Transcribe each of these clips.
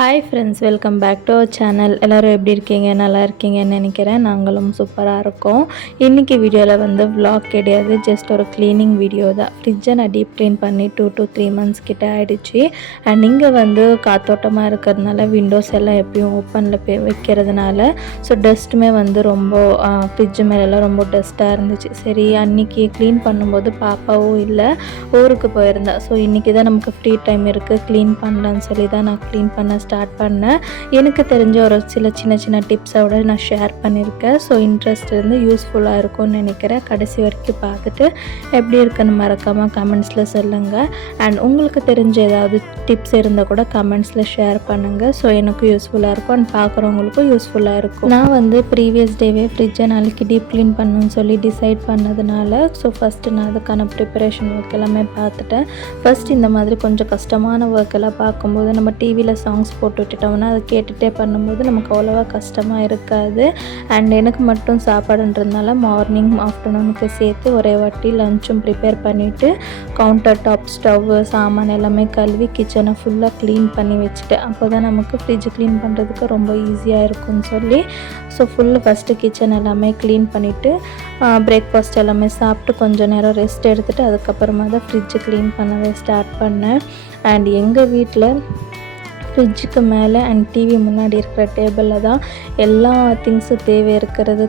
Hi friends, welcome back to our channel. எல்லோரும் எப்படி இருக்கீங்க? நல்லா இருக்கீங்கன்னு நினைக்கிறேன். நாங்களும் சூப்பராக இருக்கோம். இன்றைக்கி வீடியோவில் வந்து vlog கிடையாது, ஜஸ்ட் ஒரு க்ளீனிங் வீடியோ தான். ஃப்ரிட்ஜை நான் டீப் க்ளீன் பண்ணி 2 to 3 months கிட்ட ஆகிடுச்சு. அண்ட் இங்கே வந்து காத்தோட்டமாக இருக்கிறதுனால விண்டோஸ் எல்லாம் எப்பயும் ஓப்பனில் வைக்கிறதுனால ஸோ டஸ்ட்டுமே வந்து ரொம்ப ஃப்ரிட்ஜு மேலெல்லாம் ரொம்ப டஸ்ட்டாக இருந்துச்சு. சரி, அன்றைக்கி க்ளீன் பண்ணும்போது பாப்பாவும் இல்லை, ஊருக்கு போயிருந்தா. ஸோ இன்றைக்கி தான் நமக்கு ஃப்ரீ டைம் இருக்குது, க்ளீன் பண்ணலான்னு சொல்லி தான் நான் க்ளீன் பண்ண ஸ்டார்ட் பண்ணேன். எனக்கு தெரிஞ்ச ஒரு சின்ன சின்ன டிப்ஸோட நான் ஷேர் பண்ணியிருக்கேன். ஸோ இன்ட்ரெஸ்ட் இருந்து யூஸ்ஃபுல்லாக இருக்கும்னு நினைக்கிறேன். கடைசி வரைக்கும் பார்த்துட்டு எப்படி இருக்குன்னு மறக்காமல் கமெண்ட்ஸில் சொல்லுங்கள். அண்ட் உங்களுக்கு தெரிஞ்ச ஏதாவது டிப்ஸ் இருந்தால் கூட கமெண்ட்ஸில் ஷேர் பண்ணுங்கள். ஸோ எனக்கும் யூஸ்ஃபுல்லாக இருக்கும் அண்ட் பார்க்குறவங்களுக்கும் யூஸ்ஃபுல்லாக இருக்கும். நான் வந்து ப்ரீவியஸ் டேவே ஃப்ரிட்ஜை நாளைக்கு டீப் க்ளீன் பண்ணணும்னு சொல்லி டிசைட் பண்ணதுனால ஸோ ஃபஸ்ட்டு நான் அதுக்கான ப்ரிப்பரேஷன் ஒர்க் எல்லாமே பார்த்துட்டேன். ஃபஸ்ட் இந்த மாதிரி கொஞ்சம் கஷ்டமான ஒர்க் எல்லாம் பார்க்கும்போது நம்ம டிவியில் சாங்ஸ் போட்டு விட்டுட்டோம்னா அதை கேட்டுகிட்டே பண்ணும்போது நமக்கு அவ்வளோவா கஷ்டமாக இருக்காது. அண்ட் எனக்கு மட்டும் சாப்பாடுன்றதுனால மார்னிங் ஆஃப்டர்நூனுக்கு சேர்த்து ஒரே வாட்டி லஞ்சும் ப்ரிப்பேர் பண்ணிவிட்டு கவுண்டர் டாப், ஸ்டவ்வு, சாமான் எல்லாமே கழுவி கிச்சனை ஃபுல்லாக க்ளீன் பண்ணி வச்சுட்டேன். அப்போ தான் நமக்கு ஃப்ரிட்ஜ் க்ளீன் பண்ணுறதுக்கு ரொம்ப ஈஸியாக இருக்கும்னு சொல்லி ஸோ ஃபஸ்ட்டு கிச்சன் எல்லாமே க்ளீன் பண்ணிவிட்டு பிரேக்ஃபாஸ்ட் எல்லாமே சாப்பிட்டு கொஞ்சம் நேரம் ரெஸ்ட் எடுத்துகிட்டு அதுக்கப்புறமா தான் ஃப்ரிட்ஜு க்ளீன் பண்ணவே ஸ்டார்ட் பண்ணேன். அண்ட் எங்கள் வீட்டில் ஃப்ரிட்ஜுக்கு மேலே அண்ட் டிவி முன்னாடி இருக்கிற டேபிளில் தான் எல்லா திங்ஸும்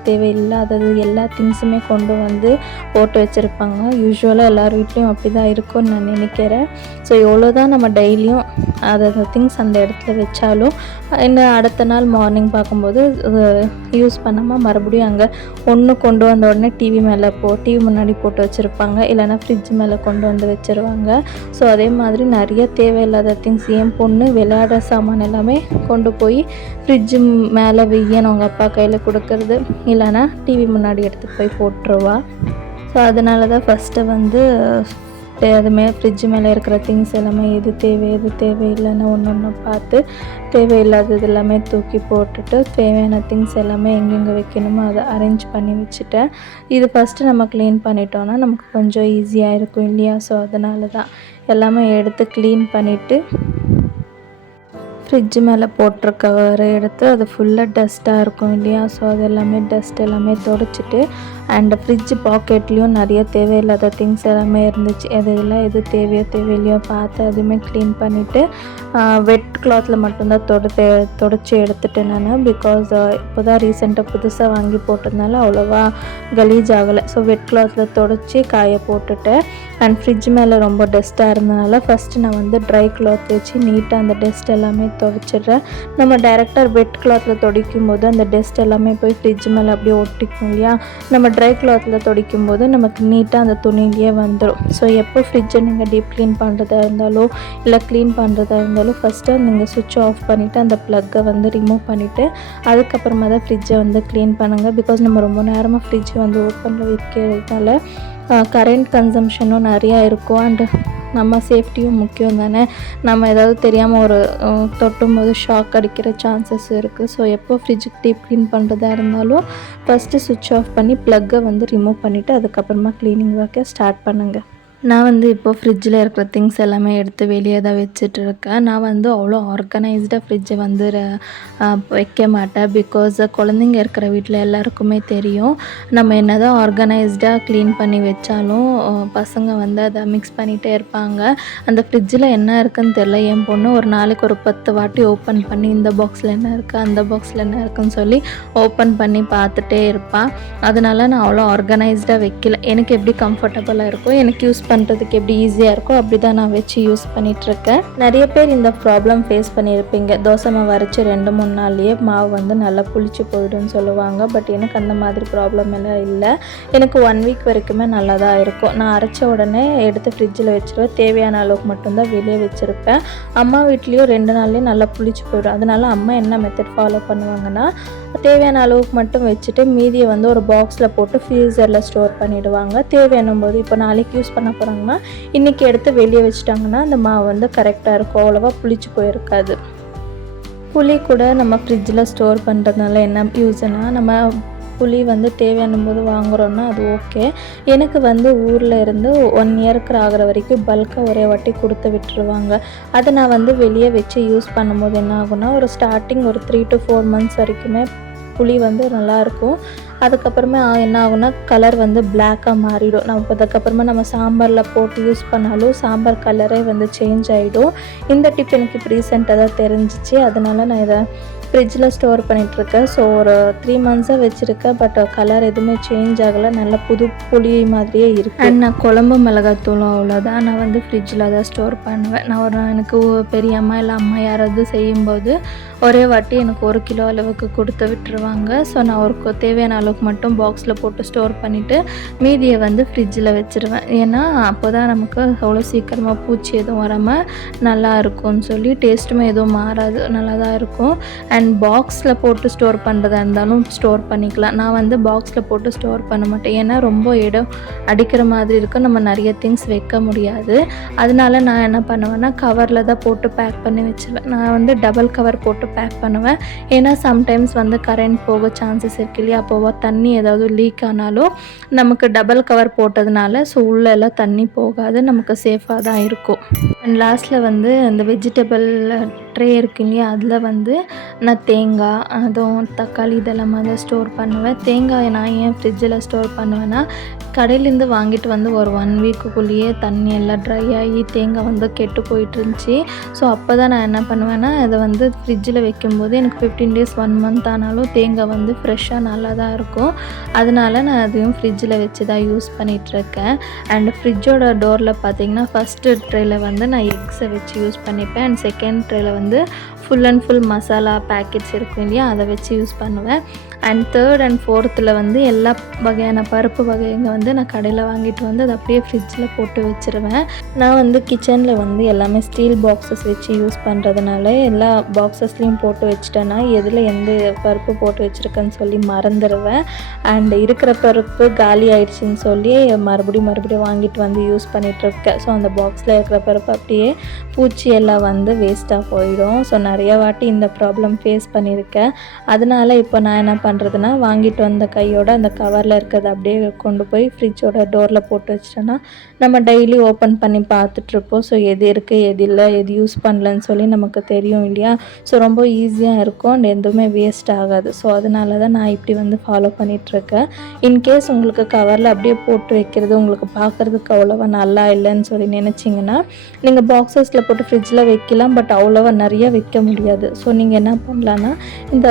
தேவையில்லாதது எல்லா திங்ஸுமே கொண்டு வந்து போட்டு வச்சுருப்பாங்க. யூஸ்வலாக எல்லார் வீட்லேயும் அப்படி தான் இருக்கும்னு நான் நினைக்கிறேன். ஸோ எவ்வளோ தான் நம்ம டெய்லியும் அந்த திங்ஸ் அந்த இடத்துல வச்சாலும் இன்னும் அடுத்த நாள் மார்னிங் பார்க்கும்போது யூஸ் பண்ணாமல் மறுபடியும் அங்கே ஒன்று கொண்டு வந்த உடனே டிவி முன்னாடி போட்டு வச்சுருப்பாங்க, இல்லைனா ஃப்ரிட்ஜ் மேலே கொண்டு வந்து வச்சுருவாங்க. ஸோ அதே மாதிரி நிறைய தேவையில்லாத திங்ஸ் என் பொண்ணு விளையாட சாமான் எல்லாமே கொண்டு போய் ஃப்ரிட்ஜு மேலே வெய்யன்னு அவங்க அப்பா கையில் கொடுக்கறது, இல்லைனா டிவி முன்னாடி எடுத்துகிட்டு போய் போட்டுருவா. ஸோ அதனால தான் ஃபஸ்ட்டு வந்து அதுமே ஃப்ரிட்ஜு மேலே இருக்கிற திங்ஸ் எல்லாமே எது தேவையில்லைன்னு ஒன்று பார்த்து தேவையில்லாதது எல்லாமே தூக்கி போட்டுட்டு தேவையான திங்ஸ் எல்லாமே எங்கெங்கே வைக்கணுமோ அதை அரேஞ்ச் பண்ணி வச்சுட்டேன். இது ஃபஸ்ட்டு நம்ம க்ளீன் பண்ணிட்டோன்னா நமக்கு கொஞ்சம் ஈஸியாக இருக்கும் இல்லையா? ஸோ அதனால தான் எல்லாமே எடுத்து க்ளீன் பண்ணிவிட்டு ஃப்ரிட்ஜு மேலே போட்டிருக்க கவரை எடுத்து அது ஃபுல்லாக டஸ்ட்டாக இருக்கும் இல்லையா? ஸோ அது எல்லாமே டஸ்ட் எல்லாமே துடைச்சிட்டு அண்ட் ஃப்ரிட்ஜ் பாக்கெட்லேயும் நிறைய தேவையில்லாத திங்ஸ் எல்லாமே இருந்துச்சு. எது தேவையில்லையோ பார்த்து அதுவுமே க்ளீன் பண்ணிவிட்டு வெட் கிளாத்தில் மட்டும்தான் தொடச்சி எடுத்துட்டேன் நான். பிகாஸ் இப்போ தான் ரீசெண்டாக புதுசாக வாங்கி போட்டதுனால அவ்வளோவா கலீஜ் ஆகலை. ஸோ வெட் கிளாத்தில் தொடச்சி காய போட்டுட்டேன். அண்ட் ஃப்ரிட்ஜ் மேலே ரொம்ப டஸ்ட்டாக இருந்ததுனால ஃபஸ்ட்டு நான் வந்து ட்ரை கிளாத் வச்சு நீட்டாக அந்த டஸ்ட் எல்லாமே துவைச்சிட்றேன். நம்ம டைரெக்டாக வெட் கிளாத்தில் துடைக்கும் போது அந்த டஸ்ட் எல்லாமே போய் ஃப்ரிட்ஜ் மேலே அப்படியே ஒட்டிக்கும் இல்லையா? நம்ம ட்ரை கிளாத்தில் துடைக்கும் போது நமக்கு நீட்டாக அந்த துணியிலேயே வந்துடும். ஸோ எப்போ ஃப்ரிட்ஜை நீங்கள் டீப் க்ளீன் பண்ணுறதா இருந்தாலோ இல்லை க்ளீன் பண்ணுறதா இருந்தாலும் ஃபஸ்ட்டு நீங்கள் சுவிட்ச் ஆஃப் பண்ணிவிட்டு அந்த ப்ளக்கை வந்து ரிமூவ் பண்ணிவிட்டு அதுக்கப்புறமா தான் ஃப்ரிட்ஜை வந்து க்ளீன் பண்ணுங்கள். பிகாஸ் நம்ம ரொம்ப நேரமாக ஃப்ரிட்ஜை வந்து ஓப்பனில் வைக்கிறதுனால கரண்ட் கன்சம்ஷனும் நிறையா இருக்கும். அண்டு நம்ம சேஃப்டியும் முக்கியம் தானே. நம்ம ஏதாவது தெரியாமல் ஒரு தொட்டும்போது ஷாக் அடிக்கிற சான்சஸ் இருக்குது. ஸோ எப்போ ஃப்ரிட்ஜுக்கு டீப் க்ளீன் பண்ணுறதா இருந்தாலும் ஃபஸ்ட்டு சுவிட்ச் ஆஃப் பண்ணி ப்ளக்கை வந்து ரிமூவ் பண்ணிவிட்டு அதுக்கப்புறமா க்ளீனிங் ஒர்க்கை ஸ்டார்ட் பண்ணுங்கள். நான் வந்து இப்போது ஃப்ரிட்ஜில் இருக்கிற திங்ஸ் எல்லாமே எடுத்து வெளியே தான் வச்சிட்ருக்கேன். நான் வந்து அவ்வளோ ஆர்கனைஸ்டாக ஃப்ரிட்ஜை வந்து வைக்க மாட்டேன். பிகாஸ் குழந்தைங்க இருக்கிற வீட்டில் எல்லாருக்குமே தெரியும், நம்ம என்ன தான் ஆர்கனைஸ்டாக க்ளீன் பண்ணி வச்சாலும் பசங்க வந்து அதை மிக்ஸ் பண்ணிகிட்டே இருப்பாங்க. அந்த ஃப்ரிட்ஜில் என்ன இருக்குதுன்னு தெரில. என் பொண்ணு ஒரு நாளைக்கு ஒரு 10 வாட்டி ஓப்பன் பண்ணி இந்த பாக்ஸில் என்ன இருக்குது, அந்த பாக்ஸில் என்ன இருக்குதுன்னு சொல்லி ஓப்பன் பண்ணி பார்த்துட்டே இருப்பாள். அதனால நான் அவ்வளோ ஆர்கனைஸ்டாக வைக்கல. எனக்கு எப்படி கம்ஃபர்டபுளாக இருக்கோ, எனக்கு யூஸ் பண்ணுறதுக்கு எப்படி ஈஸியாக இருக்கோ அப்படி தான் நான் வச்சு யூஸ் பண்ணிகிட்ருக்கேன். நிறைய பேர் இந்த ப்ராப்ளம் ஃபேஸ் பண்ணியிருப்பீங்க. தோசை மாவு அரைச்சி 2-3 நாள்லேயே மாவு வந்து நல்லா புளிச்சு போயிடும்னு சொல்லுவாங்க. பட் எனக்கு அந்த மாதிரி ப்ராப்ளம் எல்லாம் இல்லை. எனக்கு 1 வீக் வரைக்குமே நல்லா தான் இருக்கும். நான் அரைச்ச உடனே எடுத்து ஃப்ரிட்ஜில் வச்சுருவேன். தேவையான அளவுக்கு மட்டும்தான் வெளியே வச்சுருப்பேன். அம்மா வீட்லேயும் 2 நாள்லேயே நல்லா புளிச்சு போயிடும். அதனால அம்மா என்ன மெத்தட் ஃபாலோ பண்ணுவாங்கன்னா, தேவையான அளவுக்கு மட்டும் வச்சுட்டு மீதியை வந்து ஒரு பாக்ஸில் போட்டு ஃப்ரீசரில் ஸ்டோர் பண்ணிவிடுவாங்க. தேவையானும் போது இப்போ நாளைக்கு யூஸ் பண்ண போகிறாங்கன்னா இன்றைக்கி எடுத்து வெளியே வச்சுட்டாங்கன்னா அந்த மாவு வந்து கரெக்டாக இருக்கும், அவ்வளோவா புளிச்சு போயிருக்காது. புளி கூட நம்ம ஃப்ரிட்ஜில் ஸ்டோர் பண்ணுறதுனால என்ன யூஸ்னால், நம்ம புளி வந்து தேவையான போது வாங்குகிறோன்னா அது ஓகே. எனக்கு வந்து ஊரில் இருந்து 1 இயருக்கு ஆகிற வரைக்கும் பல்காக ஒரே வாட்டி கொடுத்து விட்டுருவாங்க. அதை நான் வந்து வெளியே வச்சு யூஸ் பண்ணும்போது என்ன ஆகும்னா, ஒரு ஸ்டார்டிங் ஒரு 3 to 4 months வரைக்குமே புளி வந்து நல்லாயிருக்கும். அதுக்கப்புறமா என்ன ஆகும்னா கலர் வந்து பிளாக்காக மாறிடும். நம்ம அதுக்கப்புறமா நம்ம சாம்பாரில் போட்டு யூஸ் பண்ணாலும் சாம்பார் கலரே வந்து சேஞ்ச் ஆகிடும். இந்த டிப் எனக்கு இப்போ ரீசெண்டாக தான் தெரிஞ்சிச்சு. அதனால நான் இதை ஃப்ரிட்ஜில் ஸ்டோர் பண்ணிகிட்ருக்கேன். ஸோ ஒரு 3 months வச்சுருக்கேன். பட் கலர் எதுவுமே சேஞ்ச் ஆகலை, நல்ல புது புளி மாதிரியே இருக்குது. அண்ட் நான் குழம்பு மிளகாத்தூளும் அவ்வளோதான், நான் வந்து ஃப்ரிட்ஜில் தான் ஸ்டோர் பண்ணுவேன். நான் எனக்கு பெரியம்மா இல்லை அம்மா யாராவது செய்யும்போது ஒரே வாட்டி எனக்கு 1 கிலோ அளவுக்கு கொடுத்து விட்டுருவாங்க. ஸோ நான் ஒரு தேவையான அளவுக்கு மட்டும் பாக்ஸில் போட்டு ஸ்டோர் பண்ணிவிட்டு மீதியை வந்து ஃப்ரிட்ஜில் வச்சுருவேன். ஏன்னா அப்போ தான் நமக்கு அவ்வளோ சீக்கிரமாக பூச்சி எதுவும் வராமல் நல்லா இருக்கும்னு சொல்லி, டேஸ்ட்டுமே எதுவும் மாறாது, நல்லா தான் இருக்கும். அண்ட் பாக்ஸில் போட்டு ஸ்டோர் பண்ணுறதா இருந்தாலும் ஸ்டோர் பண்ணிக்கலாம். நான் வந்து பாக்ஸில் போட்டு ஸ்டோர் பண்ண மாட்டேன். ஏன்னா ரொம்ப இடம் அடிக்கிற மாதிரி இருக்கும், நம்ம நிறைய திங்ஸ் வைக்க முடியாது. அதனால நான் என்ன பண்ணுவேன்னா கவரில் தான் போட்டு பேக் பண்ணி வச்சுருவேன். நான் வந்து டபுள் கவர் போட்டு பேக் பண்ணுவேன். ஏன்னா சம்டைம்ஸ் வந்து கரண்ட் போக சான்சஸ் இருக்கு இல்லையா, அப்போது தண்ணி ஏதாவது லீக் ஆனாலும் நமக்கு டபுள் கவர் போட்டதுனால ஸோ உள்ளெல்லாம் தண்ணி போகாது, நமக்கு சேஃபாக தான் இருக்கும். அண்ட் லாஸ்ட்டில் வந்து அந்த வெஜிடபிள் ட்ரே இருக்கு இல்லையா, அதில் வந்து நான் தேங்காய் அதுவும் தக்காளி இதெல்லாம் தான் ஸ்டோர் பண்ணுவேன். தேங்காய் நான் ஏன் ஃப்ரிட்ஜில் ஸ்டோர் பண்ணுவேன்னா, கடையிலேருந்து வாங்கிட்டு வந்து ஒரு 1 வீக்குள்ளேயே தண்ணி எல்லாம் ட்ரை ஆகி தேங்காய் வந்து கெட்டு போயிட்டு இருந்துச்சு. ஸோ அப்போ தான் நான் என்ன பண்ணுவேன்னா, அதை வந்து ஃப்ரிட்ஜில் வைக்கும்போது எனக்கு 15 days 1 month ஆனாலும் தேங்காய் வந்து ஃப்ரெஷ்ஷாக நல்லா தான் இருக்கும். அதனால நான் அதையும் ஃப்ரிட்ஜில் வச்சு தான் யூஸ் பண்ணிகிட்ருக்கேன். அண்ட் ஃப்ரிட்ஜோட டோரில் பார்த்திங்கன்னா ஃபஸ்ட்டு ட்ரேயில் வந்து நான் எக்ஸை வச்சு யூஸ் பண்ணிப்பேன். அண்ட் செகண்ட் ட்ரேயில் வந்து full and full masala packets இருக்கும் இல்லையா, அதை வச்சு யூஸ் பண்ணுவேன். அண்ட் தேர்ட் அண்ட் ஃபோர்த்தில் வந்து எல்லா வகையான பருப்பு வகைங்க வந்து நான் கடையில் வாங்கிட்டு வந்து அதை அப்படியே ஃப்ரிட்ஜில் போட்டு வச்சுருவேன். நான் வந்து கிச்சனில் வந்து எல்லாமே ஸ்டீல் பாக்ஸஸ் வச்சு யூஸ் பண்ணுறதுனால எல்லா பாக்ஸஸ்லேயும் போட்டு வச்சுட்டேன்னா எதில் எந்த பருப்பு போட்டு வச்சுருக்கேன்னு சொல்லி மறந்துடுவேன். அண்ட் இருக்கிற பருப்பு காலி ஆயிடுச்சின்னு சொல்லி மறுபடியும் வாங்கிட்டு வந்து யூஸ் பண்ணிகிட்ருக்கேன். ஸோ அந்த பாக்ஸில் இருக்கிற பருப்பு அப்படியே பூச்சி எல்லாம் வந்து வேஸ்ட்டாக போயிடும். ஸோ நிறைய வாட்டி இந்த ப்ராப்ளம் ஃபேஸ் பண்ணியிருக்கேன். அதனால இப்போ நான் என்ன பண்ணுறதுனா, வாங்கிட்டு வந்த கையோட அந்த கவரில் இருக்கிறத அப்படியே கொண்டு போய் ஃப்ரிட்ஜோட டோரில் போட்டு வச்சிட்டோன்னா நம்ம டெய்லி ஓப்பன் பண்ணி பார்த்துட்ருப்போம். ஸோ எது இருக்குது எது இல்லை எது யூஸ் பண்ணலன்னு சொல்லி நமக்கு தெரியும் இல்லையா. ஸோ ரொம்ப ஈஸியாக இருக்கும் அண்ட் எதுவுமே வேஸ்ட் ஆகாது. ஸோ அதனால தான் நான் இப்படி வந்து ஃபாலோ பண்ணிகிட்ருக்கேன். இன்கேஸ் உங்களுக்கு கவரில் அப்படியே போட்டு வைக்கிறது உங்களுக்கு பார்க்குறதுக்கு அவ்வளோவா நல்லா இல்லைன்னு சொல்லி நினச்சிங்கன்னா நீங்கள் பாக்ஸஸில் போட்டு ஃப்ரிட்ஜில் வைக்கலாம். பட் அவ்வளோவா நிறைய வைக்க முடியாது. ஸோ நீங்கள் என்ன பண்ணலான்னா, இந்த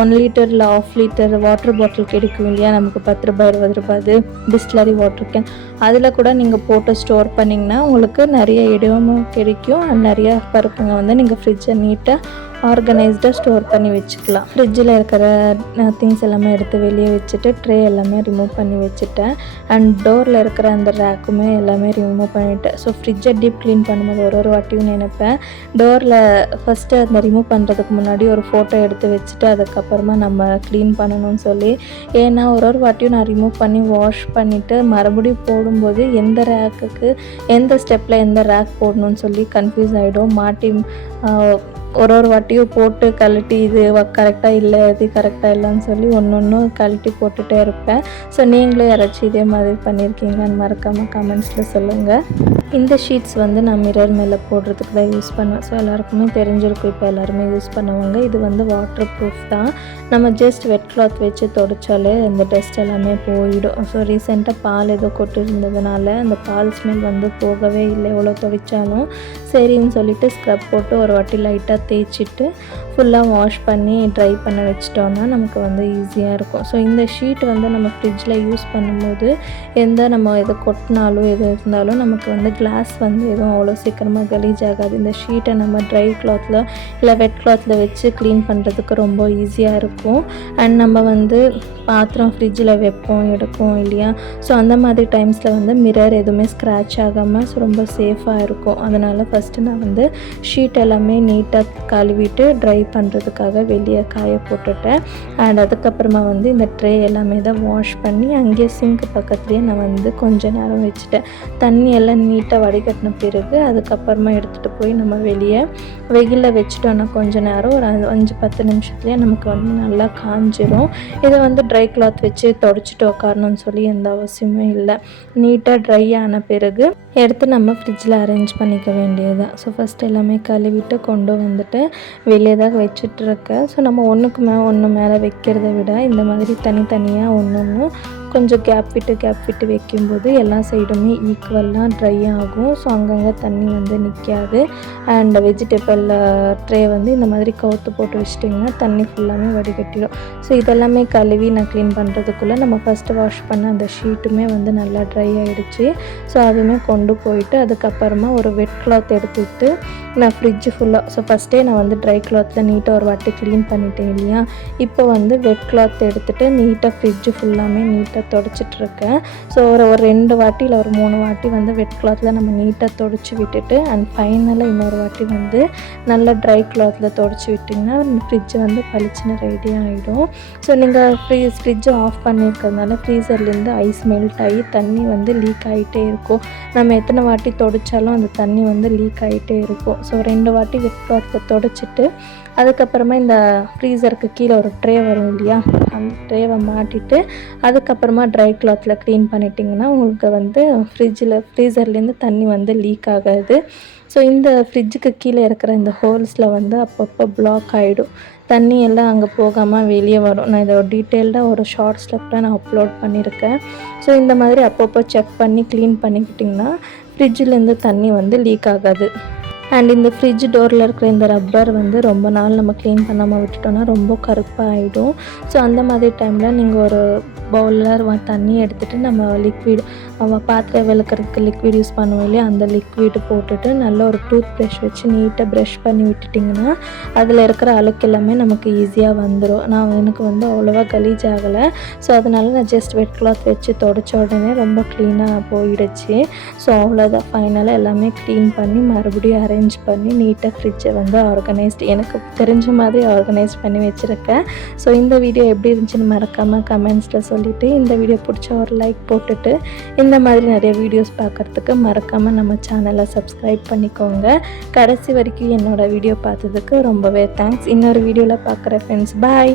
1 liter இல்லை 1/2 liter வாட்டர் பாட்டில் கிடைக்கும் இல்லையா, நமக்கு 10 ரூபாய் 20 ரூபாய் பிஸ்லரி வாட்டர் கேன், அதில் கூட நீங்கள் போட்டு ஸ்டோர் பண்ணிங்கன்னா உங்களுக்கு நிறைய இடமும் கிடைக்கும். நிறைய பருப்புங்க வந்து நீங்கள் ஃப்ரிட்ஜை நீட்டாக ஆர்கனைஸ்டாக ஸ்டோர் பண்ணி வச்சுக்கலாம். ஃப்ரிட்ஜில் இருக்கிற திங்ஸ் எல்லாமே எடுத்து வெளியே வச்சுட்டு ட்ரே எல்லாமே ரிமூவ் பண்ணி வச்சுட்டேன். அண்ட் டோரில் இருக்கிற அந்த ரேக்குமே எல்லாமே ரிமூவ் பண்ணிவிட்டேன். ஸோ ஃப்ரிட்ஜை டீப் க்ளீன் பண்ணும்போது ஒரு வாட்டியும் நினைப்பேன், டோரில் ஃபஸ்ட்டு அந்த ரிமூவ் பண்ணுறதுக்கு முன்னாடி ஒரு ஃபோட்டோ எடுத்து வச்சுட்டு அதுக்கப்புறமா நம்ம க்ளீன் பண்ணணும்னு சொல்லி. ஏன்னா ஒரு வாட்டியும் நான் ரிமூவ் பண்ணி வாஷ் பண்ணிவிட்டு மறுபடியும் போடும்போது எந்த ரேக்குக்கு எந்த ஸ்டெப்பில் எந்த ரேக் போடணும்னு சொல்லி கன்ஃபியூஸ் ஆகிடும். மாட்டி ஒரு வாட்டியும் போட்டு கழட்டி இது கரெக்டாக இல்லை இது கரெக்டாக இல்லைன்னு சொல்லி ஒன்று கழட்டி போட்டுகிட்டே இருப்பேன். ஸோ நீங்களும் யாராச்சும் இதே மாதிரி பண்ணியிருக்கீங்கன்னு மறக்காமல் கமெண்ட்ஸில் சொல்லுங்கள். இந்த ஷீட்ஸ் வந்து நான் மிரர் மேலே போடுறதுக்கு தான் யூஸ் பண்ணுவேன். ஸோ எல்லாருக்குமே தெரிஞ்சிருக்கும், இப்போ எல்லாருமே யூஸ் பண்ணுவாங்க. இது வந்து வாட்டர் ப்ரூஃப் தான். நம்ம ஜஸ்ட் வெட் கிளாத் வச்சு தொடச்சாலே அந்த டஸ்ட் எல்லாமே போயிடும். ஸோ ரீசெண்டாக பால் ஏதோ கொட்டு இருந்ததுனால அந்த பால் ஸ்மெல் வந்து போகவே இல்லை எவ்வளோ துடைச்சாலும். சரின்னு சொல்லிவிட்டு ஸ்க்ரப் போட்டு ஒரு வாட்டி லைட்டாக தேய்ச்சிட்டு ஃபுல்லாக வாஷ் பண்ணி ட்ரை பண்ண வச்சிட்டோன்னா நமக்கு வந்து ஈஸியாக இருக்கும். ஸோ இந்த ஷீட் வந்து நம்ம ஃப்ரிட்ஜில் யூஸ் பண்ணும்போது நம்ம எது கொட்டினாலும் எது இருந்தாலும் நமக்கு வந்து கிளாஸ் வந்து எதுவும் அவ்வளோ சீக்கிரமாக கலீஜ் ஆகாது. இந்த ஷீட்டை நம்ம ட்ரை கிளாத்தில் இல்லை வெட் கிளாத்தில் வச்சு க்ளீன் பண்ணுறதுக்கு ரொம்ப ஈஸியாக இருக்கும். அண்ட் நம்ம வந்து பாத்திரம் ஃப்ரிட்ஜில் வைப்போம் எடுப்போம் இல்லையா, ஸோ அந்த மாதிரி டைம்ஸில் வந்து மிரர் எதுவுமே ஸ்க்ராட்ச் ஆகாமல் ரொம்ப சேஃபாக இருக்கும். அதனால் ஃபஸ்ட்டு நான் வந்து ஷீட் எல்லாமே நீட்டாக கழுவிட்டு ட்ரை பண்ணுறதுக்காக வெளியே காய போட்டுட்டேன். அண்ட் அதுக்கப்புறமா வந்து இந்த ட்ரே எல்லாமே தான் வாஷ் பண்ணி அங்கேயே சிங்க் பக்கத்துலேயே நான் வந்து கொஞ்ச நேரம் வச்சுட்டேன். தண்ணி எல்லாம் நீட்டாக நீட்டாக வடிகட்டின பிறகு அதுக்கப்புறமா எடுத்துகிட்டு போய் நம்ம வெளியே வெயிலில் வச்சுட்டோன்னா கொஞ்சம் நேரம் ஒரு 5-10 நிமிஷத்துலேயே நமக்கு வந்து நல்லா காஞ்சிரும். இதை வந்து ட்ரை கிளாத் வச்சு தொடச்சிட்டு உட்காரணும்னு சொல்லி எந்த அவசியமும் இல்லை. நீட்டாக ட்ரை ஆன பிறகு எடுத்து நம்ம ஃப்ரிட்ஜில் அரேஞ்ச் பண்ணிக்க வேண்டியது தான். ஸோ ஃபஸ்ட் எல்லாமே கழுவிட்டு கொண்டு வந்துட்டு வெளியே தான் வச்சுட்ருக்கேன். ஸோ நம்ம ஒன்று மேலே வைக்கிறத விட இந்த மாதிரி தனித்தனியாக ஒன்று கொஞ்சம் கேப் விட்டு வைக்கும்போது எல்லா சைடுமே ஈக்குவலாக ட்ரை ஆகும். ஸோ அங்கங்கே தண்ணி வந்து நிற்காது. அண்ட் வெஜிடபிள் ட்ரே வந்து இந்த மாதிரி கவுத்து போட்டு வச்சிட்டிங்கன்னா தண்ணி ஃபுல்லாமே வடிகட்டிடும். ஸோ இதெல்லாமே கழுவி நான் க்ளீன் பண்ணுறதுக்குள்ளே நம்ம ஃபஸ்ட்டு வாஷ் பண்ண அந்த ஷீட்டுமே வந்து நல்லா ட்ரை ஆகிடுச்சு. ஸோ அதுவுமே கொண்டு போயிட்டு அதுக்கப்புறமா ஒரு வெட் கிளாத் எடுத்துக்கிட்டு நான் ஃப்ரிட்ஜு ஃபுல்லாக ஃபஸ்ட்டே நான் வந்து ட்ரை கிளாத்தில் நீட்டாக ஒரு வாட்டி க்ளீன் பண்ணிட்டேன் இல்லையா. இப்போ வந்து வெட் கிளாத் எடுத்துகிட்டு நீட்டாக ஃப்ரிட்ஜு ஃபுல்லாமே நீட்டாக தொடச்சிட்ருக்கேன். ஸோ ஒரு 2 வாட்டி இல்லை ஒரு 3 வாட்டி வந்து வெட் கிளாத்தில் நம்ம நீட்டாக தொடச்சி விட்டுட்டு அண்ட் ஃபைனலாக இன்னொரு வாட்டி வந்து நல்லா ட்ரை கிளாத்தில் தொடச்சி விட்டிங்கன்னா ஃப்ரிட்ஜு வந்து பளிச்சுன்னு ரெடி ஆகிடும். ஸோ நீங்கள் ஃப்ரிட்ஜு ஆஃப் பண்ணியிருக்கிறதுனால ஃப்ரீசர்லேருந்து ஐஸ் மெல்ட் ஆகி தண்ணி வந்து லீக் ஆகிட்டே இருக்கும். நம்ம எத்தனை வாட்டி தொடச்சாலும் அந்த தண்ணி வந்து லீக் ஆகிட்டே இருக்கும். ஸோ 2 வாட்டி வெட் கிளாத்தில் தொடச்சிட்டு அதுக்கப்புறமா இந்த ஃப்ரீசருக்கு கீழே ஒரு ட்ரே வரும் இல்லையா, அந்த ட்ரேவை மாட்டிட்டு அதுக்கப்புறமா ட்ரை கிளாத்தில் க்ளீன் பண்ணிட்டிங்கன்னா உங்களுக்கு வந்து ஃப்ரீசர்லேருந்து தண்ணி வந்து லீக் ஆகாது. ஸோ இந்த ஃப்ரிட்ஜுக்கு கீழே இருக்கிற இந்த ஹோல்ஸில் வந்து அப்பப்போ பிளாக் ஆகிடும். தண்ணி எல்லாம் அங்கே போகாமல் வெளியே வரும். நான் இதை டீட்டெயில்டாக ஒரு ஷார்ட்ஸில் கூட நான் அப்லோட் பண்ணியிருக்கேன். ஸோ இந்த மாதிரி அப்பப்போ செக் பண்ணி க்ளீன் பண்ணிக்கிட்டிங்கன்னா ஃப்ரிட்ஜிலேருந்து தண்ணி வந்து லீக் ஆகாது. அண்ட் இந்த ஃப்ரிட்ஜ் டோரில் இருக்கிற இந்த ரப்பர் வந்து ரொம்ப நாள் நம்ம க்ளீன் பண்ணாமல் விட்டுட்டோன்னா ரொம்ப கருப்பாக ஆகிடும். ஸோ அந்த மாதிரி டைமில் நீங்கள் ஒரு பவுலில் தண்ணி எடுத்துகிட்டு நம்ம லிக்விட் பாத்திரம் விளக்குறதுக்கு லிக்விட் யூஸ் பண்ணுவோம் இல்லையா, அந்த லிக்விடு போட்டுட்டு நல்ல ஒரு டூத் ப்ரஷ் வச்சு நீட்டாக ப்ரஷ் பண்ணி விட்டுட்டிங்கன்னா அதில் இருக்கிற அழுக்கு எல்லாமே நமக்கு ஈஸியாக வந்துடும். எனக்கு வந்து அவ்வளோவா கலீஜ் ஆகலை. ஸோ அதனால நான் ஜஸ்ட் வெட் கிளாத் வச்சு தொடச்ச உடனே ரொம்ப க்ளீனாக போயிடுச்சு. ஸோ அவ்வளோதான், ஃபைனலாக எல்லாமே க்ளீன் பண்ணி மறுபடியும் அரேஞ்ச் பண்ணி நீட்டாக ஃப்ரிட்ஜை வந்து எனக்கு தெரிஞ்ச மாதிரி ஆர்கனைஸ் பண்ணி வச்சுருக்கேன். ஸோ இந்த வீடியோ எப்படி இருந்துச்சுன்னு மறக்காமல் கமெண்ட்ஸில் சொல்லிவிட்டு இந்த வீடியோ பிடிச்ச ஒரு லைக் போட்டுட்டு இந்த மாதிரி நிறைய வீடியோஸ் பார்க்குறதுக்கு மறக்காமல் நம்ம சேனலை சப்ஸ்கிரைப் பண்ணிக்கோங்க. கடைசி வரைக்கும் என்னோடய வீடியோ பார்த்ததுக்கு ரொம்பவே தேங்க்ஸ். இன்னொரு வீடியோவில் பார்க்குறேன் ஃப்ரெண்ட்ஸ். பாய்.